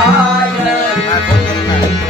થાય આ ખોટું ના.